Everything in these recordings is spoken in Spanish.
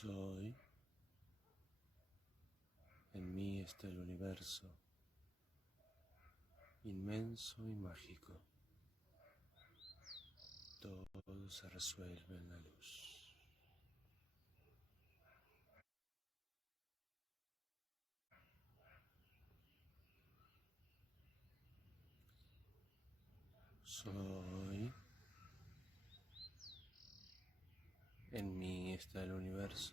Soy. En mí está el universo, inmenso y mágico. Todo se resuelve en la luz. Soy. En mí está el universo,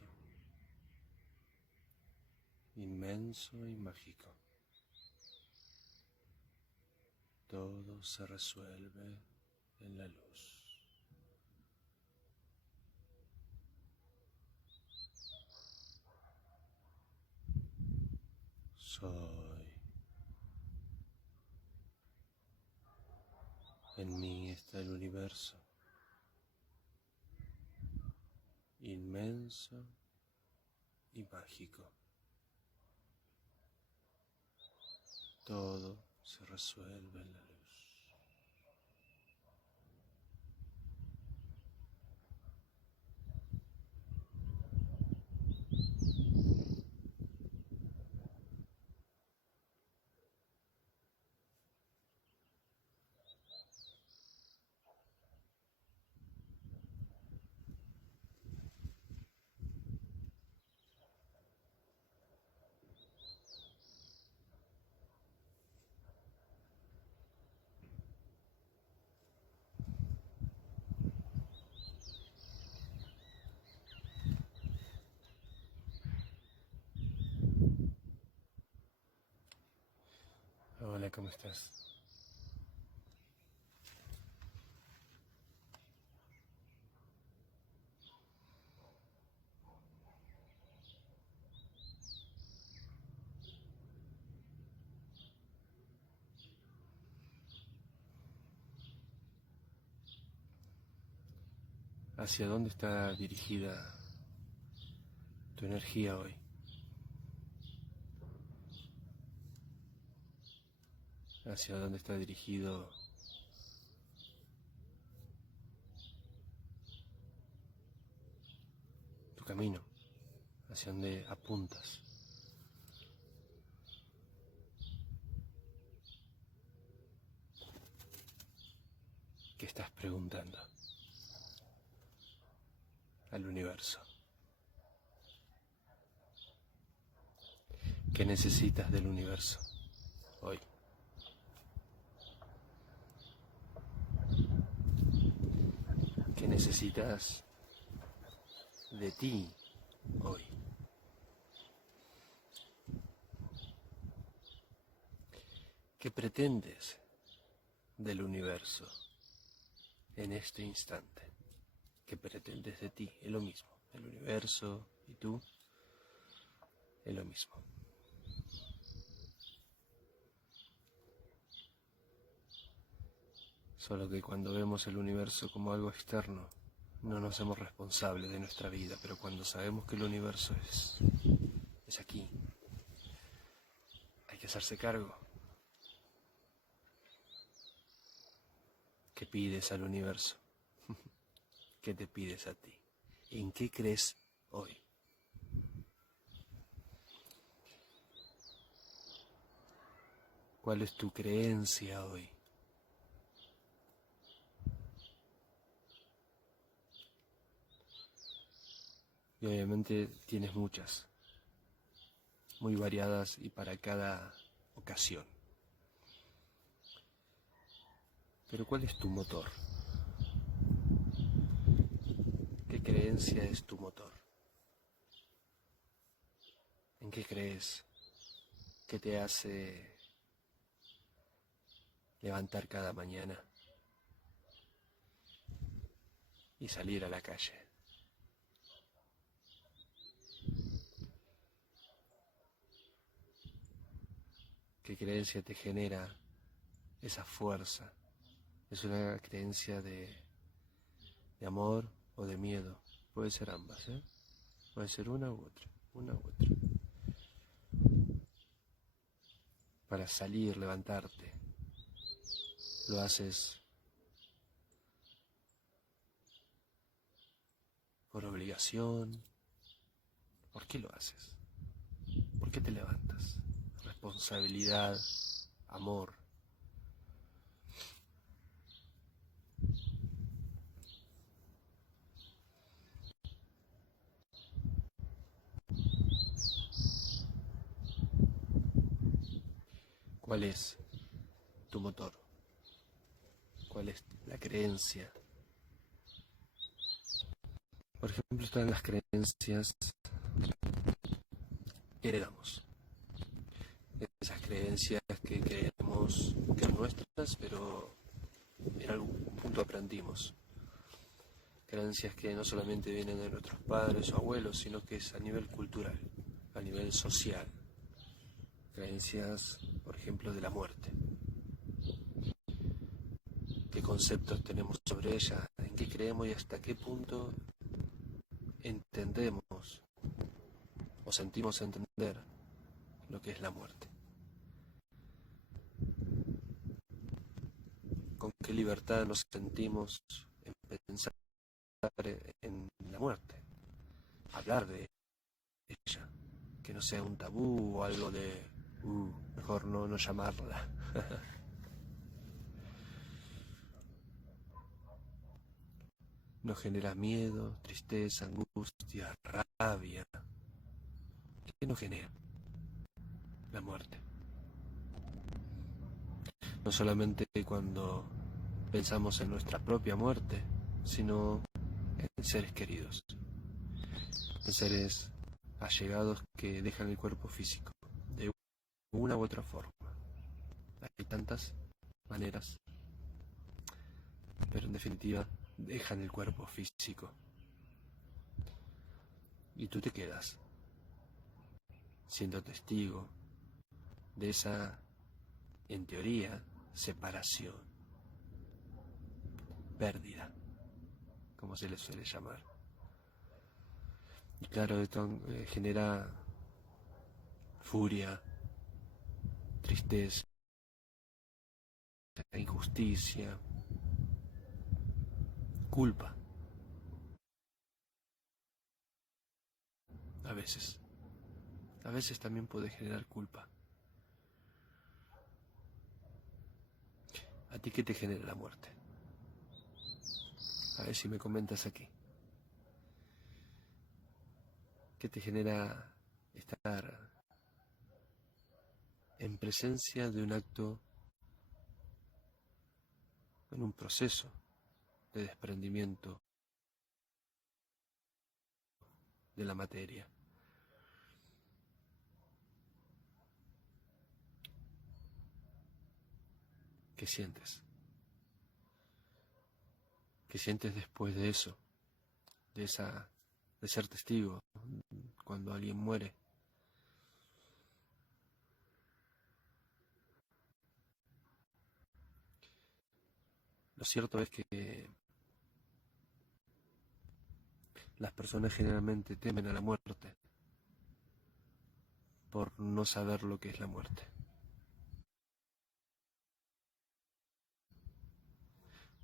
inmenso y mágico. Todo se resuelve en la luz. Soy. En mí está el universo, inmenso y mágico. Todo se resuelve en la luz. Hola, ¿cómo estás? ¿Hacia dónde está dirigida tu energía hoy? ¿Hacia dónde está dirigido tu camino? ¿Hacia dónde apuntas? ¿Qué estás preguntando al universo? ¿Qué necesitas del universo hoy? ¿Qué necesitas de ti hoy? ¿Qué pretendes del universo en este instante? ¿Qué pretendes de ti? Es lo mismo. El universo y tú es lo mismo. Solo que cuando vemos el universo como algo externo, no nos hacemos responsables de nuestra vida, pero cuando sabemos que el universo es aquí, hay que hacerse cargo. ¿Qué pides al universo? ¿Qué te pides a ti? ¿En qué crees hoy? ¿Cuál es tu creencia hoy? Y obviamente tienes muchas, muy variadas y para cada ocasión. Pero ¿cuál es tu motor? ¿Qué creencia es tu motor? ¿En qué crees? ¿Qué te hace levantar cada mañana y salir a la calle? ¿Qué creencia te genera esa fuerza? ¿Es una creencia de amor o de miedo? Puede ser ambas, ¿eh? Puede ser una u otra, una u otra. Para salir, levantarte, lo haces por obligación, ¿Por qué lo haces? ¿Por qué te levantas? Responsabilidad, amor. ¿Cuál es tu motor? ¿Cuál es la creencia? Por ejemplo, están las creencias que heredamos. Esas creencias que creemos que son nuestras, pero en algún punto aprendimos. Creencias que no solamente vienen de nuestros padres o abuelos, sino que es a nivel cultural, a nivel social. Creencias, por ejemplo, de la muerte. ¿Qué conceptos tenemos sobre ella? ¿En qué creemos y hasta qué punto entendemos o sentimos entender lo que es la muerte? ¿Con qué libertad nos sentimos en pensar en la muerte? Hablar de ella, que no sea un tabú o algo de mejor no llamarla. Nos genera miedo, tristeza, angustia, rabia. ¿Qué nos genera? La muerte. No solamente cuando pensamos en nuestra propia muerte, sino en seres queridos, en seres allegados que dejan el cuerpo físico, de una u otra forma. Hay tantas maneras, pero en definitiva dejan el cuerpo físico. Y tú te quedas siendo testigo de esa, en teoría, separación, pérdida, como se le suele llamar. Y claro, esto genera furia, tristeza, injusticia, culpa, a veces. A veces también puede generar culpa. ¿A ti qué te genera la muerte? A ver si me comentas aquí. ¿Qué te genera estar en presencia de un acto, en un proceso de desprendimiento de la materia? ¿Qué sientes? ¿Qué sientes después de eso? De ser testigo cuando alguien muere. Lo cierto es que las personas generalmente temen a la muerte por no saber lo que es la muerte.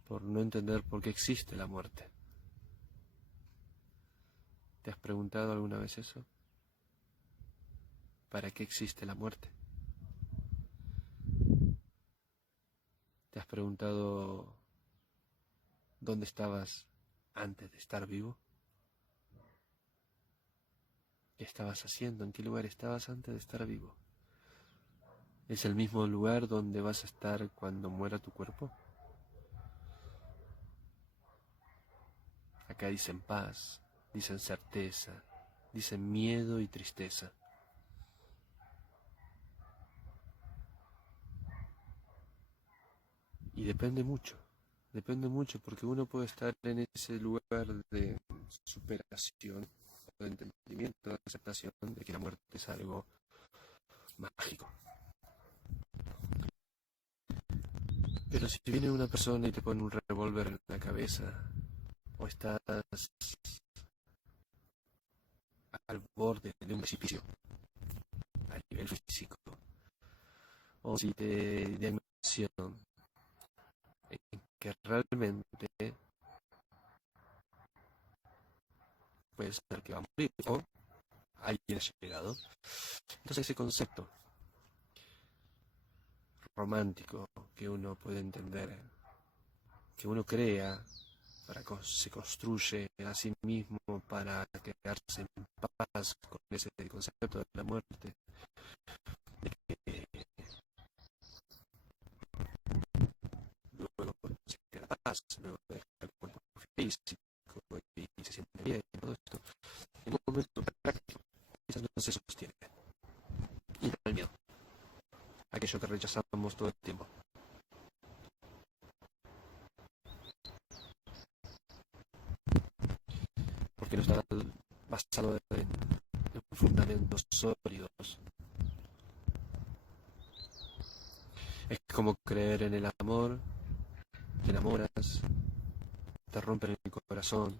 Por no entender por qué existe la muerte. ¿Te has preguntado alguna vez eso? ¿Para qué existe la muerte? ¿Te has preguntado dónde estabas antes de estar vivo? ¿Qué estabas haciendo? ¿En qué lugar estabas antes de estar vivo? ¿Es el mismo lugar donde vas a estar cuando muera tu cuerpo? Acá dicen paz, dicen certeza, dicen miedo y tristeza. Y depende mucho porque uno puede estar en ese lugar de superación, de entendimiento, de aceptación de que la muerte es algo mágico. Pero si viene una persona y te pone un revólver en la cabeza, o estás al borde de un precipicio a nivel físico, o si te diagnostican que realmente puede ser que va a morir, o alguien ha llegado. Entonces ese concepto romántico que uno puede entender, que uno crea, se construye a sí mismo para quedarse en paz con ese concepto de la muerte, de que luego se queda paz, luego deja el cuerpo físico y se siente bien y todo esto. En un momento práctico, quizás no se sostiene. Y da el miedo, aquello que rechazamos todo el tiempo. Porque no está basado en fundamentos sólidos. Es como creer en el amor, te enamoras, te rompen el corazón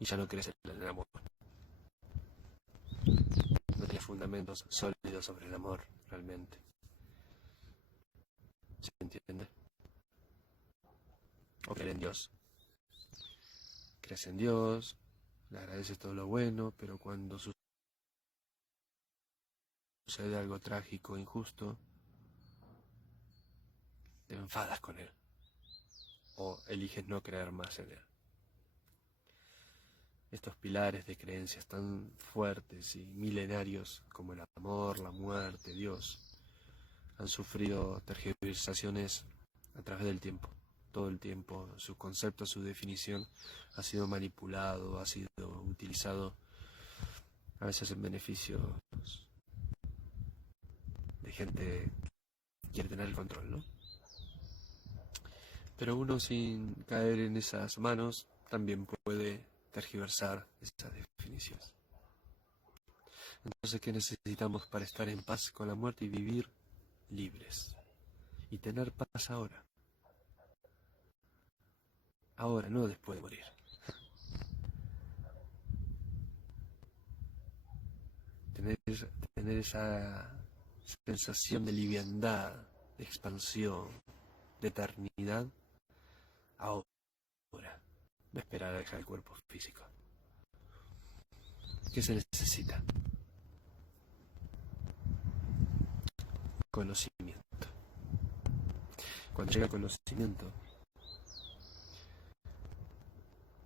y ya no crees en el amor. No tienes fundamentos sólidos sobre el amor, realmente. ¿Se entiende? O creer en Dios. Crees en Dios, le agradeces todo lo bueno, pero cuando sucede algo trágico, injusto, te enfadas con él. O eliges no creer más en él. Estos pilares de creencias tan fuertes y milenarios como el amor, la muerte, Dios, han sufrido tergiversaciones a través del tiempo. Todo el tiempo su concepto, su definición ha sido manipulado, ha sido utilizado a veces en beneficio de gente que quiere tener el control, ¿no? Pero uno, sin caer en esas manos, también puede tergiversar esas definiciones. Entonces, ¿qué necesitamos para estar en paz con la muerte y vivir libres? Y tener paz ahora. Ahora, no después de morir. Tener esa sensación de liviandad, de expansión, de eternidad, ahora. No esperar a dejar el cuerpo físico. ¿Qué se necesita? Conocimiento. Cuando llega el conocimiento,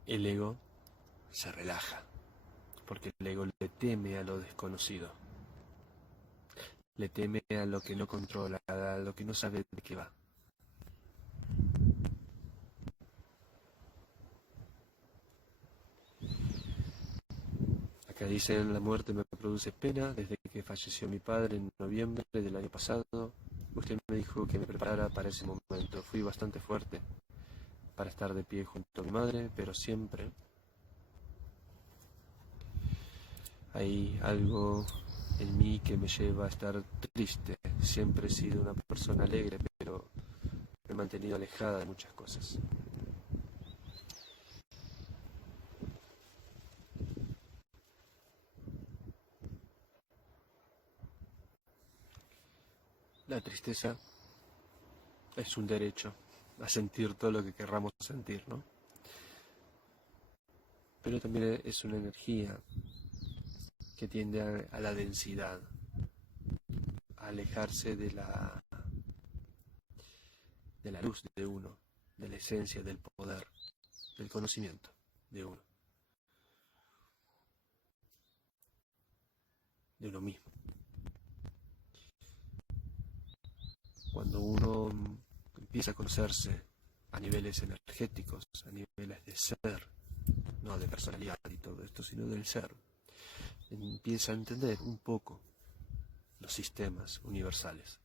el ego se relaja, porque el ego le teme a lo desconocido, le teme a lo que no controla, a lo que no sabe de qué va. Acá dicen: la muerte me produce pena desde que falleció mi padre en noviembre del año pasado. Usted me dijo que me preparara para ese momento. Fui bastante fuerte para estar de pie junto a mi madre, pero siempre hay algo en mí que me lleva a estar triste. Siempre he sido una persona alegre, pero me he mantenido alejada de muchas cosas. La tristeza es un derecho a sentir todo lo que querramos sentir, ¿no? Pero también es una energía que tiende a la densidad, a alejarse de la luz de uno, de la esencia, del poder, del conocimiento de uno mismo. Cuando uno empieza a conocerse a niveles energéticos, a niveles de ser, no de personalidad y todo esto, sino del ser, empieza a entender un poco los sistemas universales,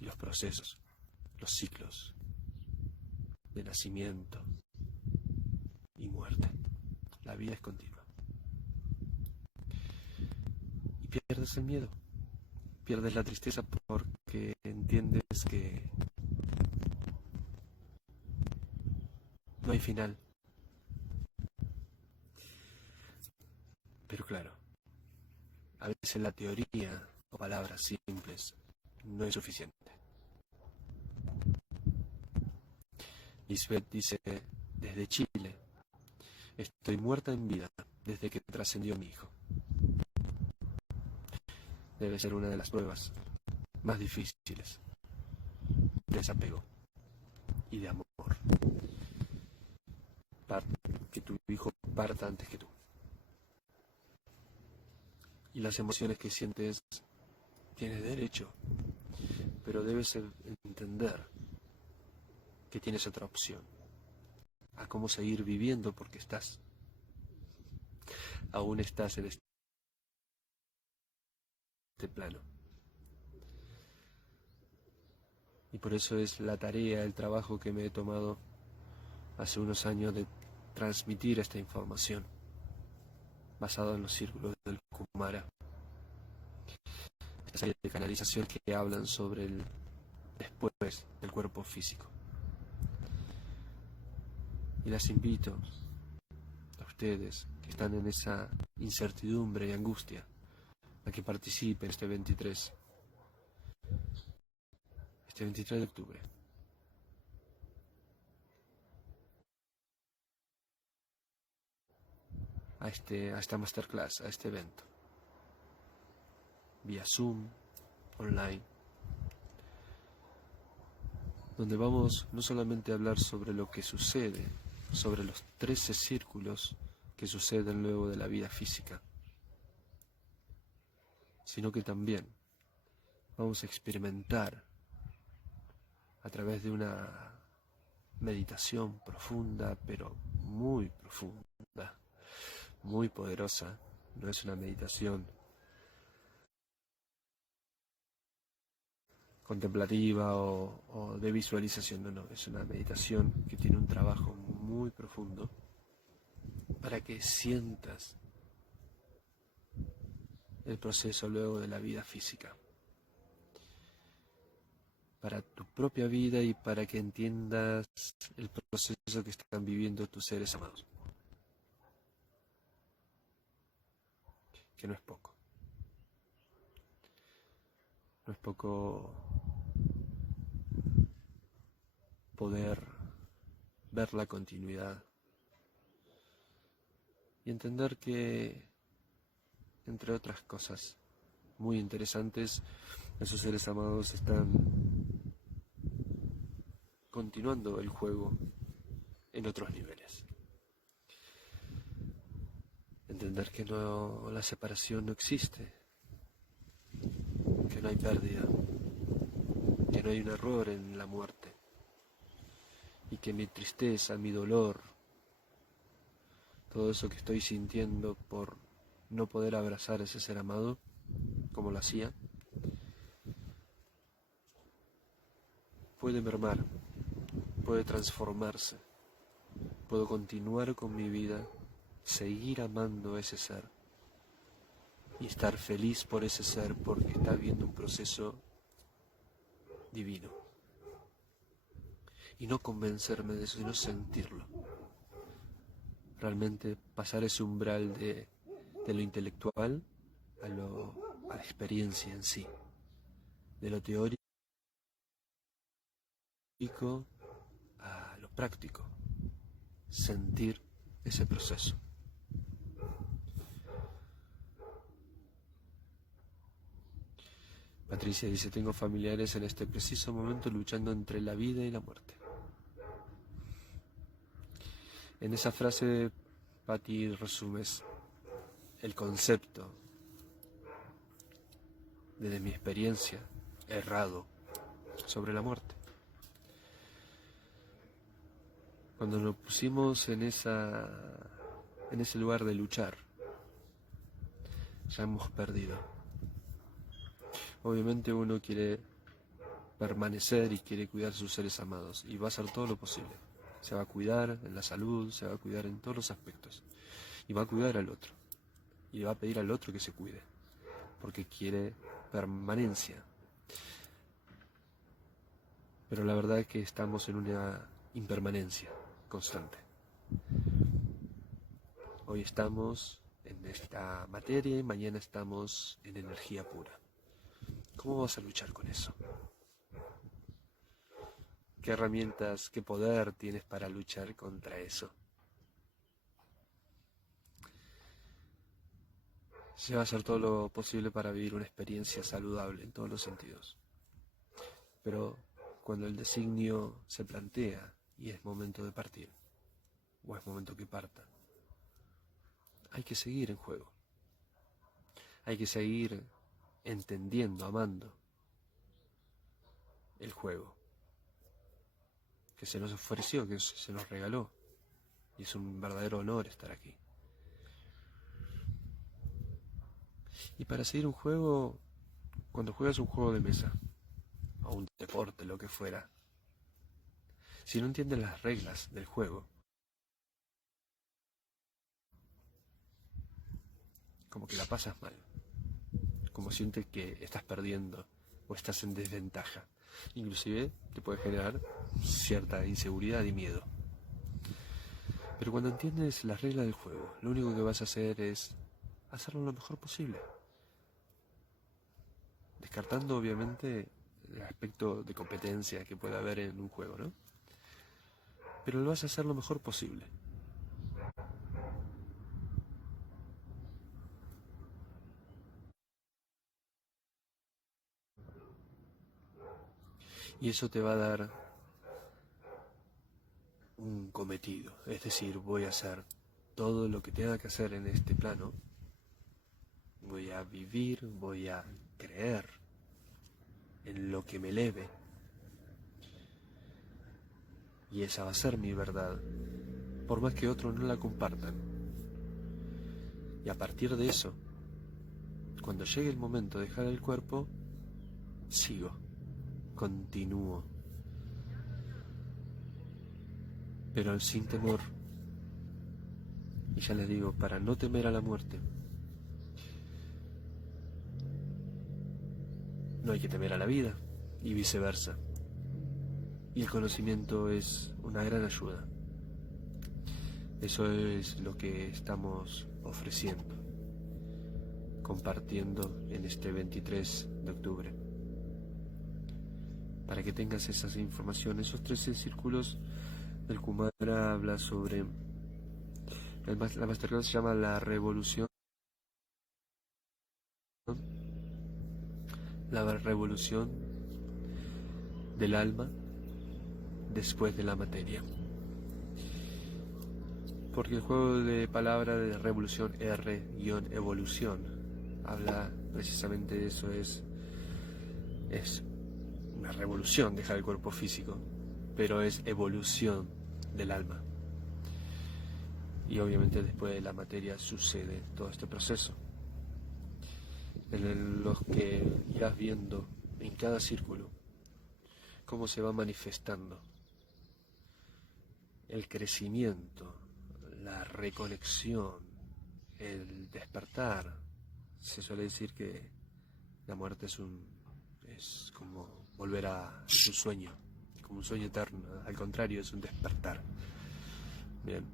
los procesos, los ciclos de nacimiento y muerte. La vida es continua. Y pierdes el miedo, pierdes la tristeza porque entiendes que no hay final. Pero claro, a veces la teoría o palabras simples no es suficiente. Lisbeth dice: desde Chile, estoy muerta en vida. desde que trascendió mi hijo. Debe ser una de las pruebas más difíciles de desapego y de amor. Que tu hijo parta antes que tú. Y las emociones que sientes, tienes derecho, pero debes entender que tienes otra opción a cómo seguir viviendo, porque aún estás en este plano. Y por eso es la tarea, el trabajo que me he tomado hace unos años de transmitir esta información, basado en los círculos del Kumara. Esta serie de canalización que hablan sobre el después del cuerpo físico. Y las invito a ustedes que están en esa incertidumbre y angustia a que participen este 23 de octubre. A esta masterclass, a este evento. Vía Zoom, online. Donde vamos no solamente a hablar sobre lo que sucede, sobre los 13 círculos que suceden luego de la vida física, sino que también vamos a experimentar a través de una meditación profunda, pero muy profunda, muy poderosa. No es una meditación contemplativa o de visualización, no, es una meditación que tiene un trabajo muy profundo para que sientas el proceso luego de la vida física, para tu propia vida y para que entiendas el proceso que están viviendo tus seres amados, que no es poco. No es poco poder ver la continuidad y entender que, entre otras cosas muy interesantes, esos seres amados están continuando el juego en otros niveles. Entender que la separación no existe, que no hay pérdida, que no hay un error en la muerte, y que mi tristeza, mi dolor, todo eso que estoy sintiendo por no poder abrazar a ese ser amado como lo hacía, puede mermar, puede transformarse, puedo continuar con mi vida, seguir amando a ese ser y estar feliz por ese ser porque está viviendo un proceso divino. Y no convencerme de eso, sino sentirlo. Realmente pasar ese umbral de lo intelectual a la experiencia en sí, de lo teórico a lo práctico, sentir ese proceso. Patricia dice, tengo familiares en este preciso momento luchando entre la vida y la muerte. En esa frase, Pati, resumes el concepto desde mi experiencia errado sobre la muerte. Cuando nos pusimos en ese lugar de luchar, ya hemos perdido. Obviamente uno quiere permanecer y quiere cuidar a sus seres amados y va a hacer todo lo posible. Se va a cuidar en la salud, se va a cuidar en todos los aspectos y va a cuidar al otro y le va a pedir al otro que se cuide porque quiere permanencia. Pero la verdad es que estamos en una impermanencia constante. Hoy estamos en esta materia y mañana estamos en energía pura. ¿Cómo vas a luchar con eso? ¿Qué herramientas, qué poder tienes para luchar contra eso? Se va a hacer todo lo posible para vivir una experiencia saludable en todos los sentidos. Pero cuando el designio se plantea y es momento de partir, o es momento que parta, hay que seguir en juego. Hay que seguir entendiendo, amando el juego que se nos ofreció, que se nos regaló. Y es un verdadero honor estar aquí. Y para seguir un juego, cuando juegas un juego de mesa, o un deporte, lo que fuera, si no entiendes las reglas del juego, como que la pasas mal, como sientes que estás perdiendo o estás en desventaja. Inclusive te puede generar cierta inseguridad y miedo. Pero cuando entiendes las reglas del juego, lo único que vas a hacer es hacerlo lo mejor posible. Descartando obviamente el aspecto de competencia que puede haber en un juego, ¿no? Pero lo vas a hacer lo mejor posible. Y eso te va a dar un cometido. Es decir, voy a hacer todo lo que tenga que hacer en este plano. Voy a vivir, voy a creer en lo que me eleve. Y esa va a ser mi verdad, por más que otros no la compartan. Y a partir de eso, cuando llegue el momento de dejar el cuerpo, sigo, continúo. Pero sin temor. Y ya les digo, para no temer a la muerte, no hay que temer a la vida, y viceversa. Y el conocimiento es una gran ayuda. Eso es lo que estamos ofreciendo, compartiendo en este 23 de octubre. Para que tengas esas informaciones, esos 13 círculos del Kumara habla sobre... La masterclass se llama La Revolución del alma después de la materia. Porque el juego de palabra de revolución, R-evolución, habla precisamente de eso, es una revolución dejar el cuerpo físico, pero es evolución del alma. Y obviamente después de la materia sucede todo este proceso, en los que irás viendo en cada círculo cómo se va manifestando el crecimiento, la reconexión, el despertar. Se suele decir que la muerte es como volver es un sueño, como un sueño eterno. Al contrario, es un despertar. Bien,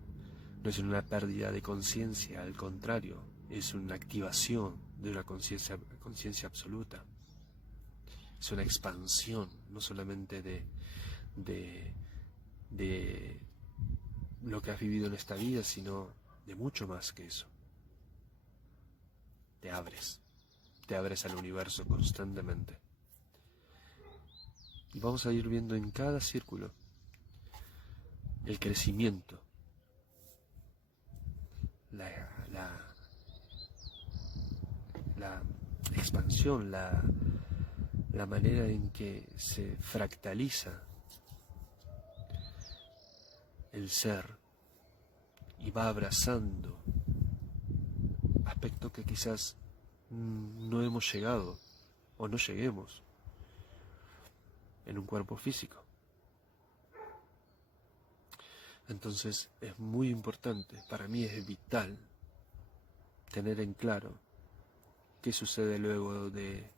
no es una pérdida de conciencia, al contrario, es una activación de una conciencia absoluta. Es una expansión, no solamente de lo que has vivido en esta vida, sino de mucho más que eso. Te abres al universo constantemente. Y vamos a ir viendo en cada círculo el crecimiento, la expansión, la manera en que se fractaliza el ser y va abrazando aspectos que quizás no hemos llegado o no lleguemos en un cuerpo físico. Entonces es muy importante, para mí es vital tener en claro qué sucede luego del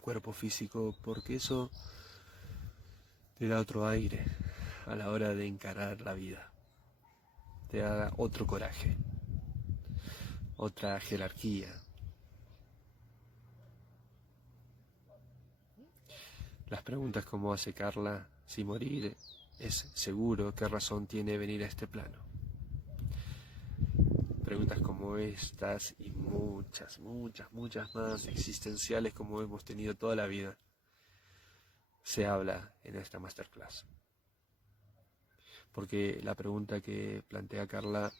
cuerpo físico, porque eso te da otro aire a la hora de encarar la vida, te da otro coraje, otra jerarquía. Las preguntas como hace Carla, si morir es seguro, ¿qué razón tiene venir a este plano? preguntas como estas y muchas, muchas, muchas más existenciales como hemos tenido toda la vida, se habla en esta masterclass. Porque la pregunta que plantea Carla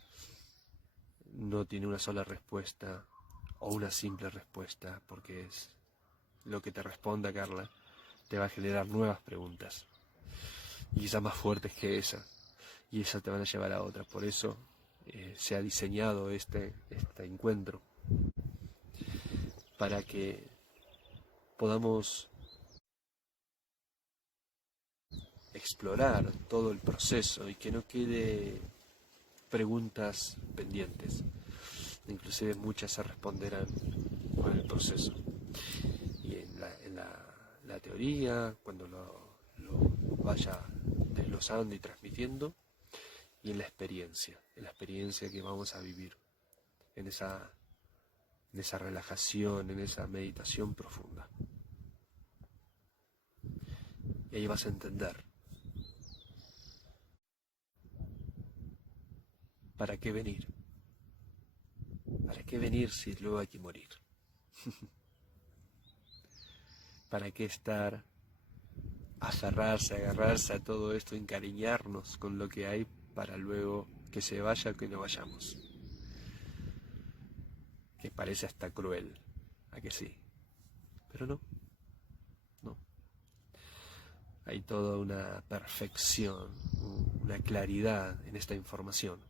no tiene una sola respuesta o una simple respuesta, porque es lo que te responda Carla te va a generar nuevas preguntas, y quizás más fuertes que esa, y esas te van a llevar a otras. Por eso se ha diseñado este encuentro, para que podamos explorar todo el proceso y que no quede preguntas pendientes. Inclusive muchas se responderán con el proceso. Y la teoría, cuando lo vaya desglosando y transmitiendo, y en la experiencia que vamos a vivir, en esa relajación, en esa meditación profunda. Y ahí vas a entender para qué venir. ¿Para qué venir si luego hay que morir? ¿Para qué estar, agarrarse a todo esto, encariñarnos con lo que hay para luego que se vaya o que no vayamos? Que parece hasta cruel, ¿a que sí? Pero no, no. Hay toda una perfección, una claridad en esta información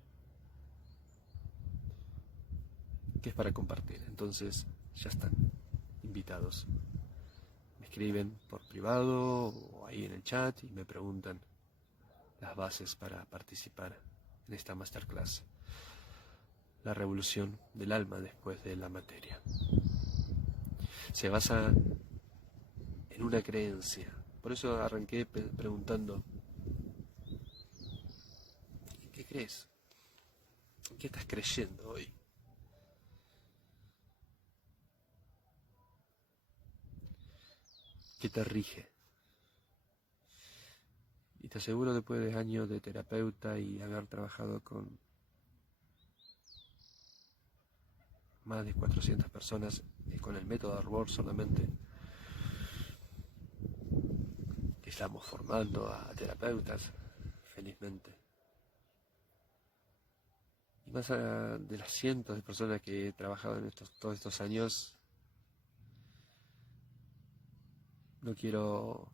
que es para compartir. Entonces, ya están invitados. Me escriben por privado o ahí en el chat y me preguntan las bases para participar en esta masterclass. La revolución del alma después de la materia. Se basa en una creencia. Por eso arranqué preguntando, ¿qué crees? ¿Qué estás creyendo hoy? ¿Qué te rige? Y te aseguro, después de años de terapeuta y haber trabajado con más de 400 personas con el método Arbor solamente, que estamos formando a terapeutas, felizmente. Y más allá de las cientos de personas que he trabajado en todos estos años, no quiero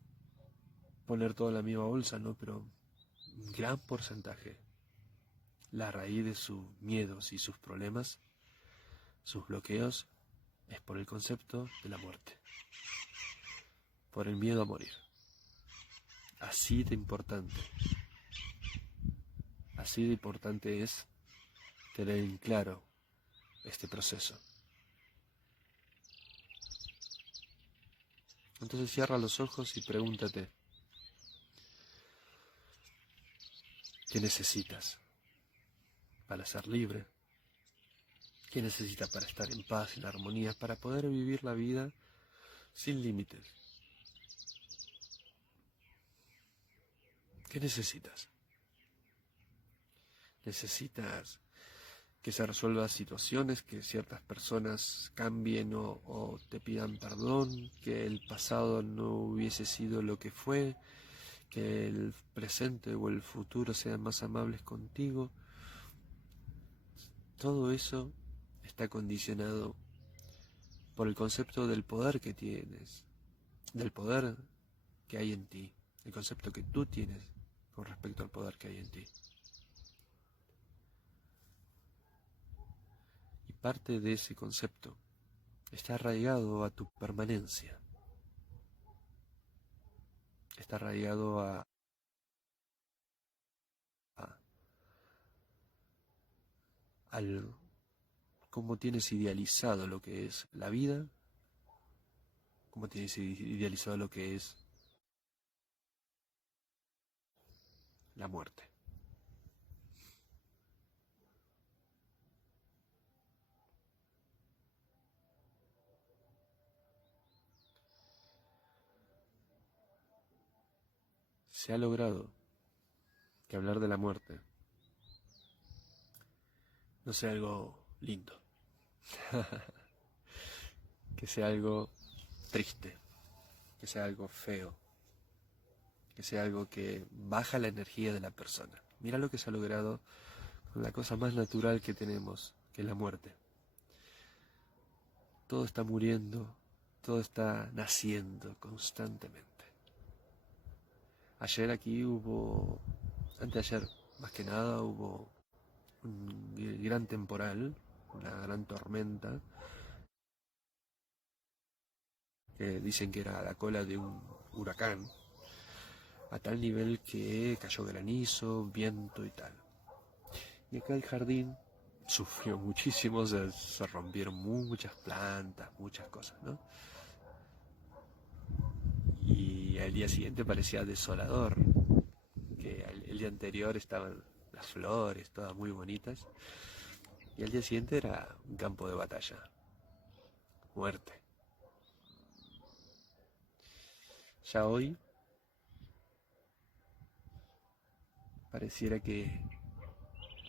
poner todo en la misma bolsa, ¿no? Pero un gran porcentaje, la raíz de sus miedos y sus problemas, sus bloqueos, es por el concepto de la muerte, por el miedo a morir. Así de importante es tener en claro este proceso. Entonces cierra los ojos y pregúntate, ¿qué necesitas para ser libre? ¿Qué necesitas para estar en paz, en armonía, para poder vivir la vida sin límites? ¿Qué necesitas? Necesitas que se resuelvan situaciones, que ciertas personas cambien o te pidan perdón, que el pasado no hubiese sido lo que fue, que el presente o el futuro sean más amables contigo. Todo eso está condicionado por el concepto del poder que tienes, del poder que hay en ti, el concepto que tú tienes con respecto al poder que hay en ti. Y parte de ese concepto está arraigado a tu permanencia, está arraigado al cómo tienes idealizado lo que es la vida, cómo tienes idealizado lo que es la muerte. Se ha logrado que hablar de la muerte no sea algo lindo. Que sea algo triste, que sea algo feo, que sea algo que baja la energía de la persona. Mira lo que se ha logrado con la cosa más natural que tenemos, que es la muerte. Todo está muriendo, todo está naciendo constantemente. Ayer aquí anteayer más que nada, hubo un gran temporal, una gran tormenta, que dicen que era la cola de un huracán, a tal nivel que cayó granizo, viento y tal. Y acá el jardín sufrió muchísimo, se rompieron muchas plantas, muchas cosas, ¿no? Y al día siguiente parecía desolador, que el día anterior estaban las flores, todas muy bonitas, y al día siguiente era un campo de batalla, muerte. Ya hoy pareciera que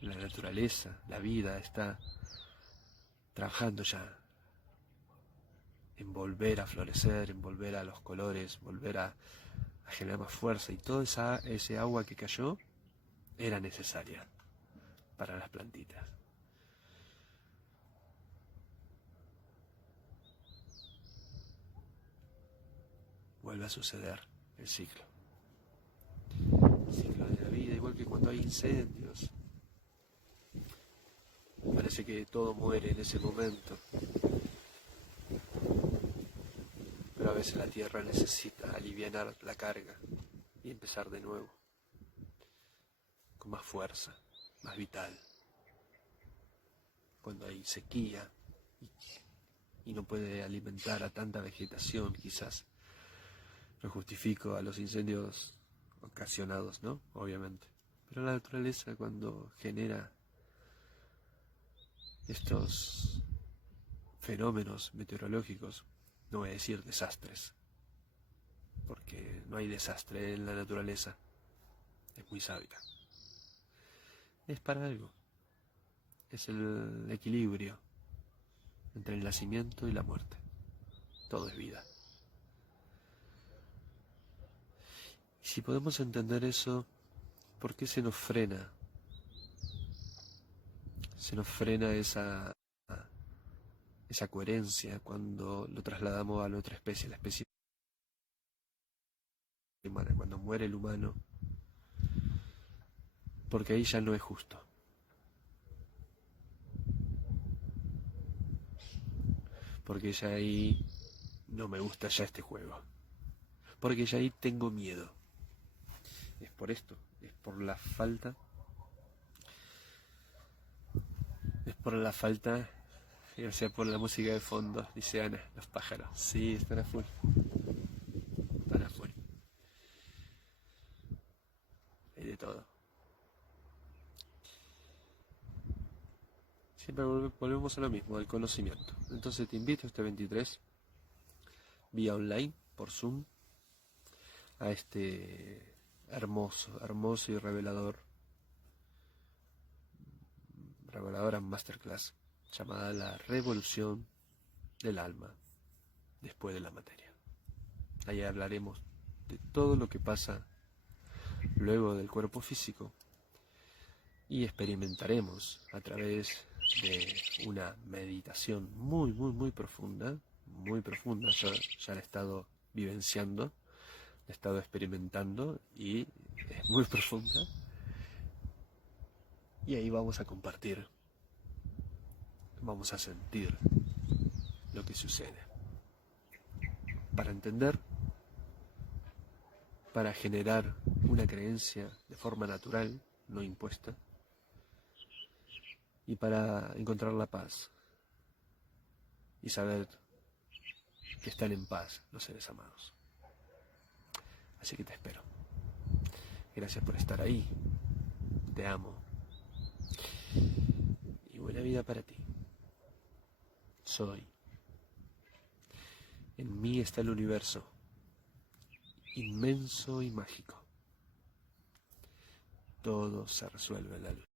la naturaleza, la vida está trabajando ya en volver a florecer, en volver a los colores, volver a generar más fuerza, y toda ese agua que cayó era necesaria para las plantitas. Vuelve a suceder el ciclo de la vida, igual que cuando hay incendios. Parece que todo muere en ese momento, pero a veces la tierra necesita alivianar la carga y empezar de nuevo, con más fuerza, más vital. Cuando hay sequía y no puede alimentar a tanta vegetación, quizás no justifico a los incendios ocasionados, ¿no? Obviamente. Pero la naturaleza, cuando genera estos fenómenos meteorológicos, no voy a decir desastres, porque no hay desastre en la naturaleza, es muy sabia. Es para algo, es el equilibrio entre el nacimiento y la muerte. Todo es vida. Y si podemos entender eso, ¿por qué se nos frena? Se nos frena esa coherencia cuando lo trasladamos a la otra especie, la especie humana, cuando muere el humano, porque ahí ya no es justo. Porque ya ahí no me gusta ya este juego. Porque ya ahí tengo miedo. Es por esto, es por la falta. Es por la falta, o sea, por la música de fondo, dice Ana, los pájaros. Sí, están a full. Están a full. Hay de todo. Siempre volvemos a lo mismo, al conocimiento. Entonces te invito este 23, vía online, por Zoom, a este hermoso y reveladora masterclass llamada La Revolución del Alma después de la materia. Ahí hablaremos de todo lo que pasa luego del cuerpo físico y experimentaremos a través de una meditación muy profunda, yo ya la he estado vivenciando, la he estado experimentando y es muy profunda, y ahí vamos a compartir, vamos a sentir lo que sucede, para entender, para generar una creencia de forma natural, no impuesta, y para encontrar la paz y saber que están en paz los seres amados. Así que te espero. Gracias por estar ahí. Te amo. Y buena vida para ti. Soy. En mí está el universo, inmenso y mágico. Todo se resuelve en la luz.